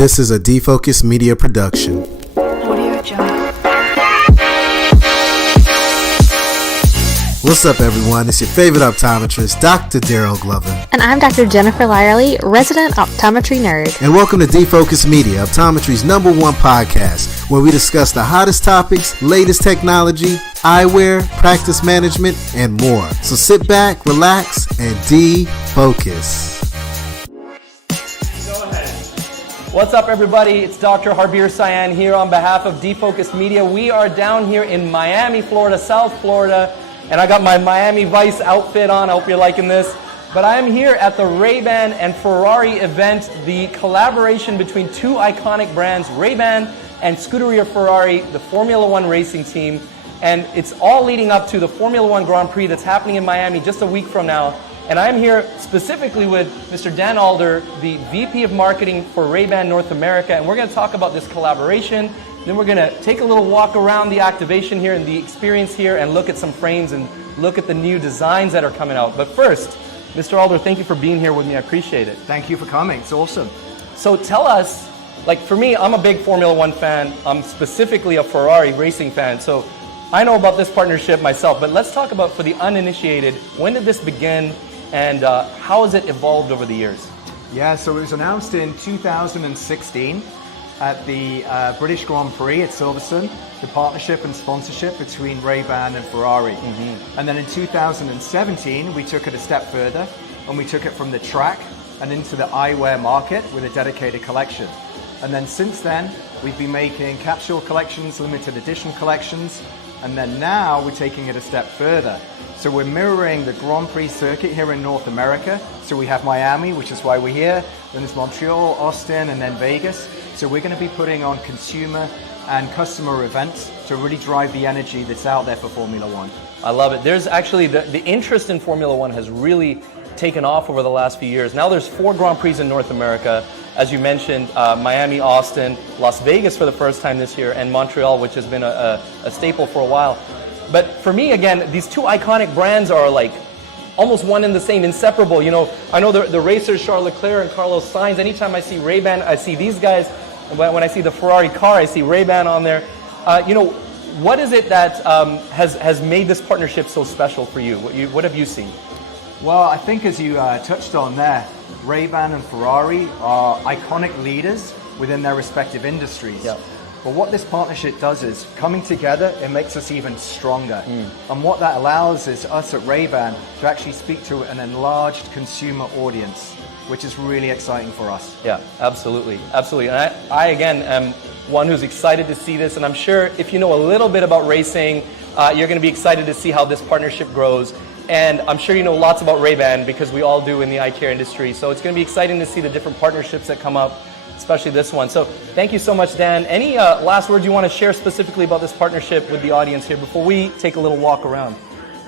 This is a Defocus Media production. Audio Jungle. What's up, everyone? It's your favorite optometrist, Dr. Daryl Glover. And I'm Dr. Jennifer Lyerly, resident optometry nerd. And welcome to Defocus Media, optometry's #1 podcast, where we discuss the hottest topics, latest technology, eyewear, practice management, and more. So sit back, relax, and defocus. What's up, everybody? It's Dr. Harbir Sian here on behalf of Defocus Media. We are down here in Miami, Florida, South Florida, and I got my Miami Vice outfit on. I hope you're liking this. But I am here at the Ray-Ban and Ferrari event, the collaboration between two iconic brands, Ray-Ban and Scuderia Ferrari, the Formula One racing team. And it's all leading up to the Formula One Grand Prix that's happening in Miami just a week from now. And I'm here specifically with Mr. Dan Alder, the VP of Marketing for Ray-Ban North America, and we're going to talk about this collaboration. Then we're going to take a little walk around the activation here and the experience here and look at some frames and look at the new designs that are coming out. But first, Mr. Alder, thank you for being here with me. I appreciate it. Thank you for coming. It's awesome. So tell us, like for me, I'm a big Formula One fan. I'm specifically a Ferrari racing fan. So I know about this partnership myself, but let's talk about, for the uninitiated, when did this begin? And how has it evolved over the years? Yeah, so it was announced in 2016 at the British Grand Prix at Silverstone, the partnership and sponsorship between Ray-Ban and Ferrari. And then in 2017, we took it a step further, and we took it from the track and into the eyewear market with a dedicated collection. And then since then, we've been making capsule collections, limited edition collections, and then now we're taking it a step further. So we're mirroring the Grand Prix circuit here in North America. So we have Miami, which is why we're here. Then there's Montreal, Austin, and then Vegas. So we're going to be putting on consumer and customer events to really drive the energy that's out there for Formula One. I love it. There's actually, the interest in Formula One has really taken off over the last few years. Now there's 4 Grand Prix in North America. As you mentioned, Miami, Austin, Las Vegas for the first time this year, and Montreal, which has been a staple for a while. But for me, again, these two iconic brands are like almost one and the same, inseparable. You know, I know the racers, Charles Leclerc and Carlos Sainz, anytime I see Ray-Ban, I see these guys. When I see the Ferrari car, I see Ray-Ban on there. You know, what is it that has made this partnership so special for you? What have you seen? Well, I think as you touched on there, Ray-Ban and Ferrari are iconic leaders within their respective industries. Yep. But what this partnership does is, coming together, it makes us even stronger. And what that allows is us at Ray-Ban to actually speak to an enlarged consumer audience, which is really exciting for us. Yeah, absolutely, absolutely. And I again, am one who's excited to see this, and I'm sure if you know a little bit about racing, you're going to be excited to see how this partnership grows. And I'm sure you know lots about Ray-Ban, because we all do in the eye care industry. So it's going to be exciting to see the different partnerships that come up, especially this one. So thank you so much, Dan. Any last words you want to share specifically about this partnership with the audience here before we take a little walk around?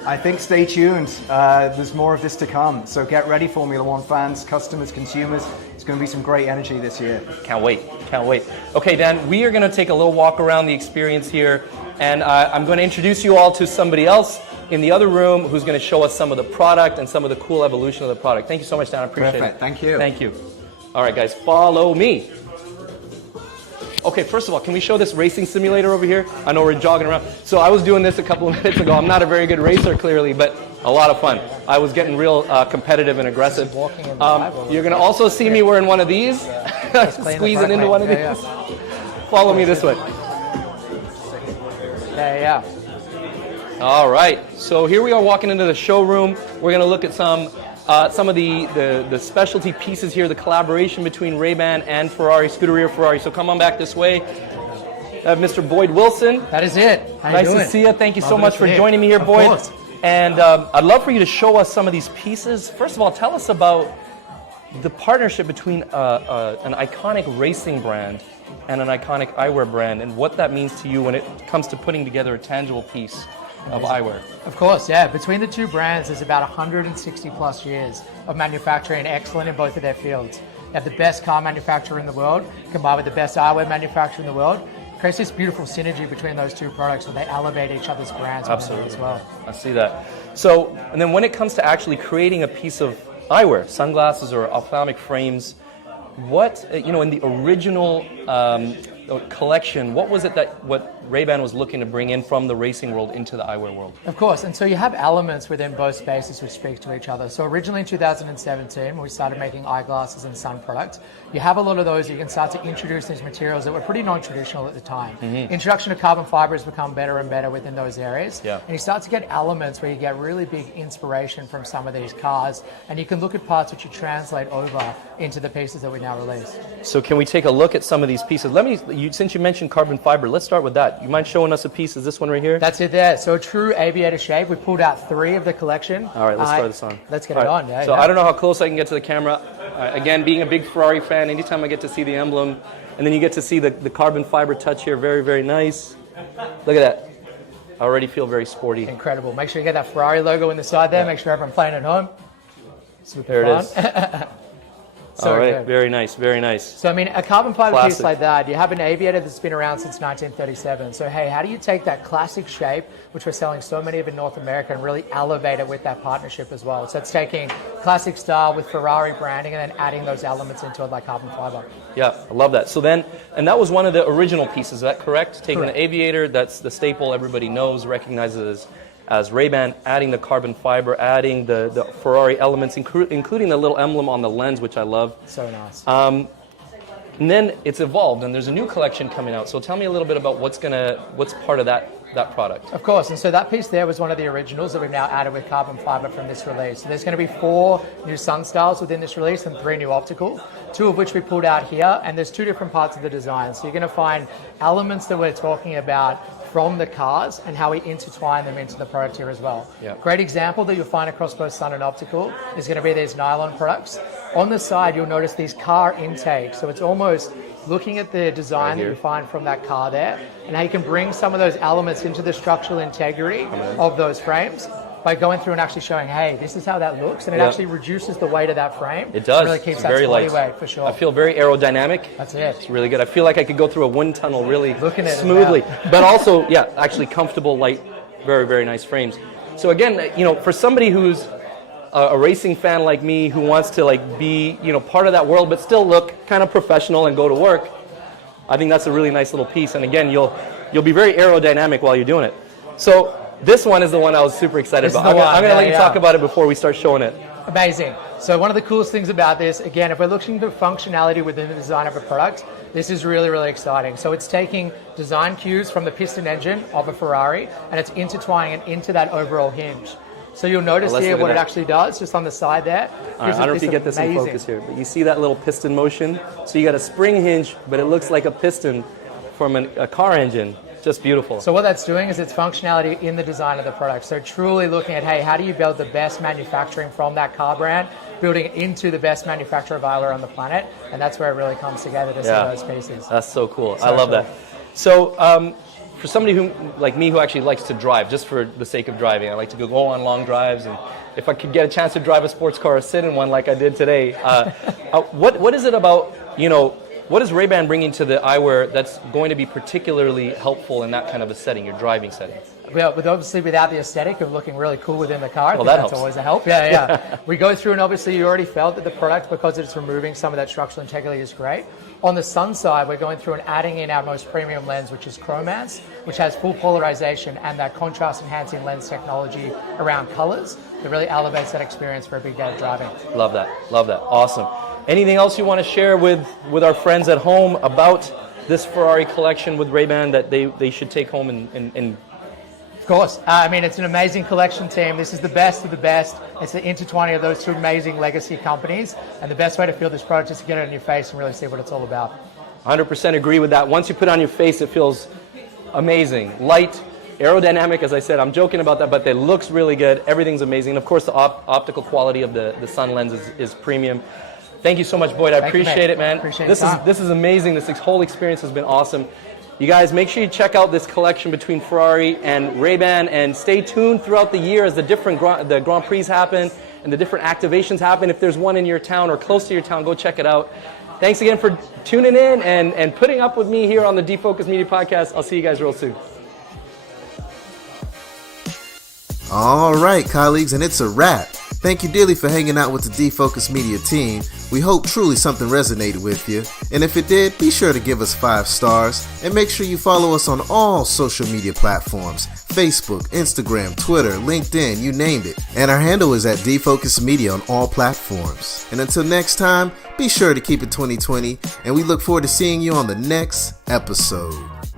I think stay tuned. There's more of this to come. So get ready, Formula One fans, customers, consumers. It's going to be some great energy this year. Can't wait. Can't wait. Okay, Dan, we are going to take a little walk around the experience here. And I'm going to introduce you all to somebody else in the other room who's going to show us some of the product and some of the cool evolution of the product. Thank you so much, Dan. I appreciate it. Perfect. Thank you. Thank you. All right, guys, follow me. Okay, first of all, can we show this racing simulator over here? I know we're jogging around. So I was doing this a couple of minutes ago. I'm not a very good racer, clearly, but a lot of fun. I was getting real competitive and aggressive. You're going to also see me wearing one of these, squeezing into one of these. Follow me this way. Yeah. All right, so here we are walking into the showroom. We're going to look at some of the specialty pieces here, the collaboration between Ray-Ban and Ferrari, Scuderia Ferrari. So come on back this way. I have Mr. Boyd Wilson. That is it. Nice to see you. Thank you so much for joining me here, Boyd. Of course. And I'd love for you to show us some of these pieces. First of all, tell us about the partnership between an iconic racing brand and an iconic eyewear brand, and what that means to you when it comes to putting together a tangible piece of eyewear. Of course, yeah. Between the two brands, there's about 160 plus years of manufacturing, excellent in both of their fields. You have the best car manufacturer in the world, combined with the best eyewear manufacturer in the world. Creates this beautiful synergy between those two products where they elevate each other's brands as well. I see that. So, and then when it comes to actually creating a piece of eyewear, sunglasses or ophthalmic frames, what, in the original collection, what was it that what Ray-Ban was looking to bring in from the racing world into the eyewear world? Of course, and so you have elements within both spaces which speak to each other. So originally in 2017, when we started making eyeglasses and sun products, you have a lot of those, you can start to introduce these materials that were pretty non-traditional at the time. Introduction of carbon fiber has become better and better within those areas. Yeah. And you start to get elements where you get really big inspiration from some of these cars, and you can look at parts which you translate over into the pieces that we now release. So can we take a look at some of these pieces? Since you mentioned carbon fiber, let's start with that. You mind showing us a piece? Is this one right here? That's it there. So a true aviator shape. We pulled out 3 of the collection. All right, let's try this on. Let's get it on. Yeah, so I don't know how close I can get to the camera. Again, being a big Ferrari fan, anytime I get to see the emblem, and then you get to see the carbon fiber touch here, very, very nice. Look at that. I already feel very sporty. Incredible. Make sure you get that Ferrari logo in the side there. Make sure everyone playing at home. Super there fun. it is. So all right, good. very nice, very nice. So, I mean, a carbon fiber Classic. piece like that, you have an aviator that's been around since 1937. So, hey, how do you take that classic shape, which we're selling so many of in North America, and really elevate it with that partnership as well? So, it's taking classic style with Ferrari branding and then adding those elements into it like carbon fiber. Yeah, I love that. So then, and that was one of the original pieces, is that correct? Taking Correct. the aviator, that's the staple everybody knows, recognizes as Ray-Ban, adding the carbon fiber, adding the Ferrari elements, including the little emblem on the lens, which I love. So nice. And then it's evolved, and there's a new collection coming out. So tell me a little bit about what's part of that product. Of course, and so that piece there was one of the originals that we've now added with carbon fiber from this release. So there's going to be 4 new sun styles within this release and 3 new optical, 2 of which we pulled out here, and there's 2 different parts of the design. So you're going to find elements that we're talking about from the cars and how we intertwine them into the product here as well. Yeah. Great example that you'll find across both sun and optical is going to be these nylon products. On the side, you'll notice these car intakes. So it's almost looking at the design that you find from that car there and how you can bring some of those elements into the structural integrity of those frames by going through and actually showing, hey, this is how that looks, and it actually reduces the weight of that frame. It does. It really keeps It's that very body light. weight for sure. I feel very aerodynamic. That's it. It's really good. I feel like I could go through a wind tunnel really Looking at it smoothly. now. But also, yeah, actually comfortable, light, very, very nice frames. So again, for somebody who's a racing fan like me who wants to be, part of that world but still look kind of professional and go to work, I think that's a really nice little piece. And again, you'll be very aerodynamic while you're doing it. So this one is the one I was super excited about. I'm going to let you talk about it before we start showing it. Amazing. So one of the coolest things about this, again, if we're looking for functionality within the design of a product, this is really, really exciting. So it's taking design cues from the piston engine of a Ferrari and it's intertwining it into that overall hinge. So you'll notice here what it actually does, just on the side there. All right, I don't know if you get this in focus here, but you see that little piston motion? So you got a spring hinge, but it looks like a piston from a car engine. Just beautiful. So what that's doing is it's functionality in the design of the product. So truly looking at, hey, how do you build the best manufacturing from that car brand, building it into the best manufacturer of eyewear on the planet, and that's where it really comes together to see those pieces. That's so cool. I love that. So for somebody who, like me, who actually likes to drive, just for the sake of driving, I like to go on long drives, and if I could get a chance to drive a sports car or sit in one like I did today, what is it about, what is Ray-Ban bringing to the eyewear that's going to be particularly helpful in that kind of a setting, your driving setting? Well, obviously without the aesthetic of looking really cool within the car, I think that that's helps. always a help. Yeah. We go through and obviously you already felt that the product, because it's removing some of that structural integrity, is great. On the sun side, we're going through and adding in our most premium lens, which is Chromance, which has full polarization and that contrast enhancing lens technology around colors that really elevates that experience for a big day of driving. Love that. Awesome. Anything else you want to share with our friends at home about this Ferrari collection with Ray-Ban that they should take home and Of course. I mean, it's an amazing collection team. This is the best of the best. It's the intertwining of those 2 amazing legacy companies. And the best way to feel this product is to get it on your face and really see what it's all about. 100% agree with that. Once you put it on your face, it feels amazing. Light, aerodynamic, as I said. I'm joking about that, but it looks really good. Everything's amazing. And of course, the optical quality of the sun lens is premium. Thank you so much, Boyd. I appreciate it, man. This is amazing. This whole experience has been awesome. You guys, make sure you check out this collection between Ferrari and Ray-Ban, and stay tuned throughout the year as the different the Grand Prix happen and the different activations happen. If there's one in your town or close to your town, go check it out. Thanks again for tuning in and putting up with me here on the Defocus Media Podcast. I'll see you guys real soon. All right, colleagues, and it's a wrap. Thank you dearly for hanging out with the Defocus Media team. We hope truly something resonated with you. And if it did, be sure to give us 5 stars and make sure you follow us on all social media platforms: Facebook, Instagram, Twitter, LinkedIn, you named it. And our handle is at Defocus Media on all platforms. And until next time, be sure to keep it 2020, and we look forward to seeing you on the next episode.